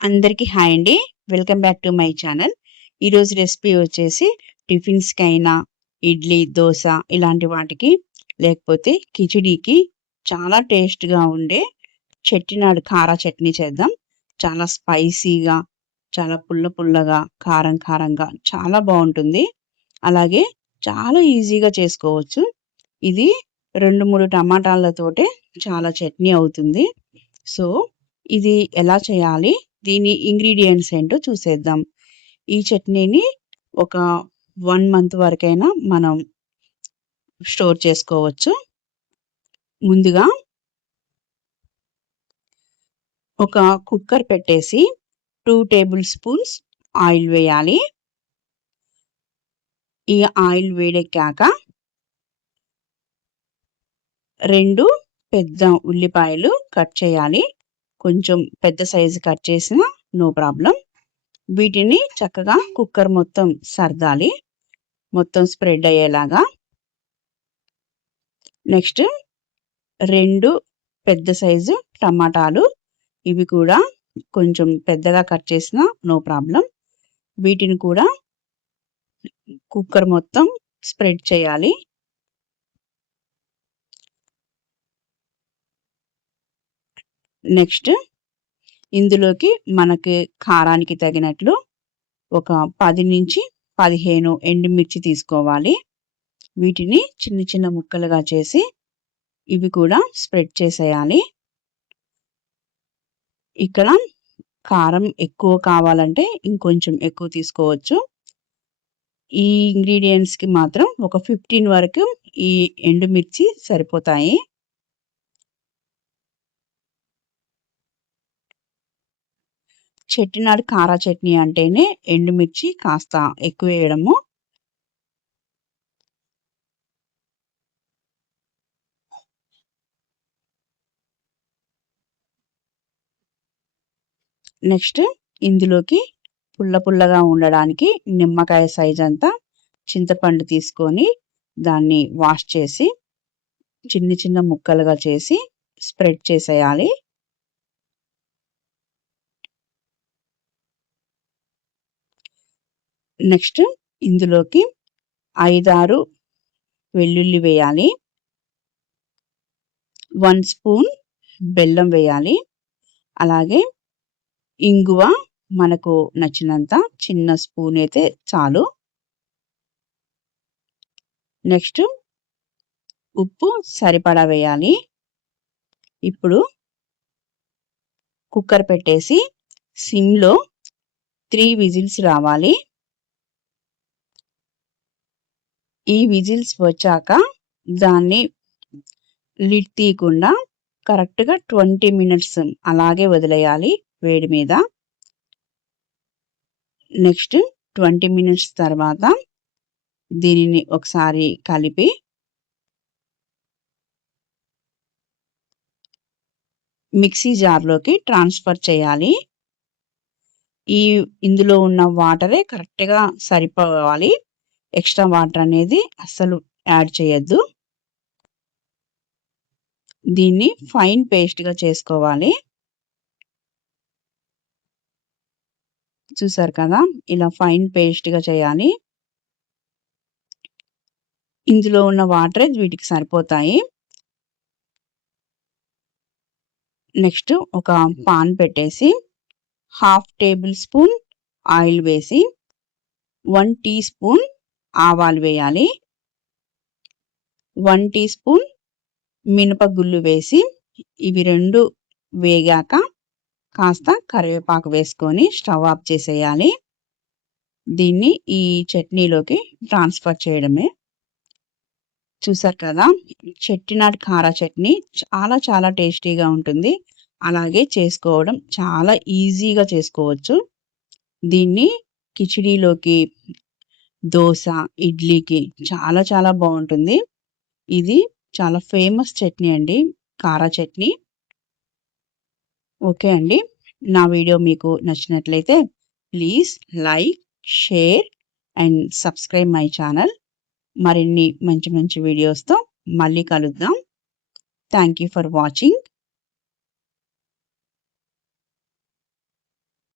అందరికీ హాయ్ అండి. Welcome back to my channel. ఈరోజు రెసిపీ వచ్చేసి టిఫిన్స్‌కైనా, ఇడ్లీ, దోస ఇలాంటి వాటికి లేకపోతే కిచిడీకి చాలా టేస్ట్‌గా ఉండే చెట్టినాడు కారా చట్నీ చేద్దాం. చాలా స్పైసీగా, చాలా పుల్ల పుల్లగా, కారం కారంగా చాలా బావుంటుంది. అలాగే చాలా ఈజీగా చేసుకోవచ్చు. ఇది 2, 3 టమాటాలతోటే చాలా చట్నీ అవుతుంది. సో, ఇది ఎలా చేయాలి? దీని ఇంగ్రీడియెంట్స్ ఏంటో చూసేద్దాం. ఈ చట్నీని ఒక 1 మంత్ వరకైనా మనం స్టోర్ చేసుకోవచ్చు. ముందుగా ఒక కుక్కర్ పెట్టేసి 2 టేబుల్ స్పూన్స్ ఆయిల్ వేయాలి. ఈ ఆయిల్ వేడెక్కాక 2 పెద్ద ఉల్లిపాయలు కట్ చేయాలి. కొంచెం పెద్ద సైజు కట్ చేసినా నో ప్రాబ్లమ్. వీటిని చక్కగా కుక్కర్ మొత్తం సర్దాలి. మొత్తం స్ప్రెడ్ అయ్యేలాగా. నెక్స్ట్ 2 పెద్ద సైజు టమాటాలు. ఇవి కూడా కొంచెం పెద్దగా కట్ చేసినా నో ప్రాబ్లమ్. వీటిని కూడా కుక్కర్ మొత్తం స్ప్రెడ్ చేయాలి. నెక్స్ట్ ఇందులోకి మనకి కారానికి తగినట్లు ఒక 10-15 ఎండుమిర్చి తీసుకోవాలి. వీటిని చిన్న చిన్న ముక్కలుగా చేసి ఇవి కూడా స్ప్రెడ్ చేసేయాలి. ఇక్కడ కారం ఎక్కువ కావాలంటే ఇంకొంచెం ఎక్కువ తీసుకోవచ్చు. ఈ ఇంగ్రీడియెంట్స్‌కి మాత్రం ఒక 15 వరకు ఈ ఎండుమిర్చి సరిపోతాయి. చెట్టినాడు కారా చట్నీ అంటేనే ఎండుమిర్చి కాస్త ఎక్కువ వేయడము. నెక్స్ట్ ఇందులోకి పుల్ల పుల్లగా ఉండడానికి నిమ్మకాయ సైజ్ అంతా చింతపండు తీసుకొని దాన్ని వాష్ చేసి చిన్న చిన్న ముక్కలుగా చేసి స్ప్రెడ్ చేసేయాలి. నెక్స్ట్ ఇందులోకి 5-6 వెల్లుల్లి వేయాలి. 1 స్పూన్ బెల్లం వేయాలి. అలాగే ఇంగువ మనకు నచ్చినంత చిన్న స్పూన్ అయితే చాలు. నెక్స్ట్ ఉప్పు సరిపడా వేయాలి. ఇప్పుడు కుక్కర్ పెట్టేసి సిమ్‌లో 3 విజిల్స్ రావాలి. ఈ విజిల్స్ వచ్చాక దాన్ని లిడ్ తీయకుండా కరెక్ట్‌గా 20 మినిట్స్ అలాగే వదిలేయాలి వేడి మీద. నెక్స్ట్ 20 మినిట్స్ తర్వాత దీనిని ఒకసారి కలిపి మిక్సీ జార్‌లోకి ట్రాన్స్‌ఫర్ చేయాలి. ఇందులో ఉన్న వాటరే కరెక్ట్‌గా సరిపోవాలి. ఎక్స్‌ట్రా వాటర్ అనేది అస్సలు యాడ్ చేయొద్దు. దీన్ని ఫైన్ పేస్ట్‌గా చేసుకోవాలి. చూసారు కదా! ఇలా ఫైన్ పేస్ట్‌గా చేయాలి. ఇందులో ఉన్న వాటరే వీటికి సరిపోతాయి. నెక్స్ట్ ఒక పాన్ పెట్టేసి 1/2 టేబుల్ స్పూన్ ఆయిల్ వేసి 1 టీ స్పూన్ ఆవాలు వేయాలి. 1 టీ స్పూన్ మినపగుళ్ళు వేసి ఇవి 2 వేగాక కాస్త కరివేపాకు వేసుకొని స్టవ్ ఆఫ్ చేసేయాలి. దీన్ని ఈ చట్నీలోకి ట్రాన్స్‌ఫర్ చేయడమే. చూసారు కదా! చెట్టినాడు కారా చట్నీ చాలా చాలా టేస్టీగా ఉంటుంది. అలాగే చేసుకోవడం చాలా ఈజీగా చేసుకోవచ్చు. దీన్ని కిచిడీలోకి, దోస, ఇడ్లీకి చాలా చాలా బావుంటుంది. ఇది చాలా ఫేమస్ చట్నీ అండి. కారా చట్నీ. ఓకే అండి. నా వీడియో మీకు నచ్చినట్లయితే please like, share and subscribe my channel. మరిన్ని మంచి మంచి వీడియోస్‌తో మళ్ళీ కలుద్దాం. Thank you for watching.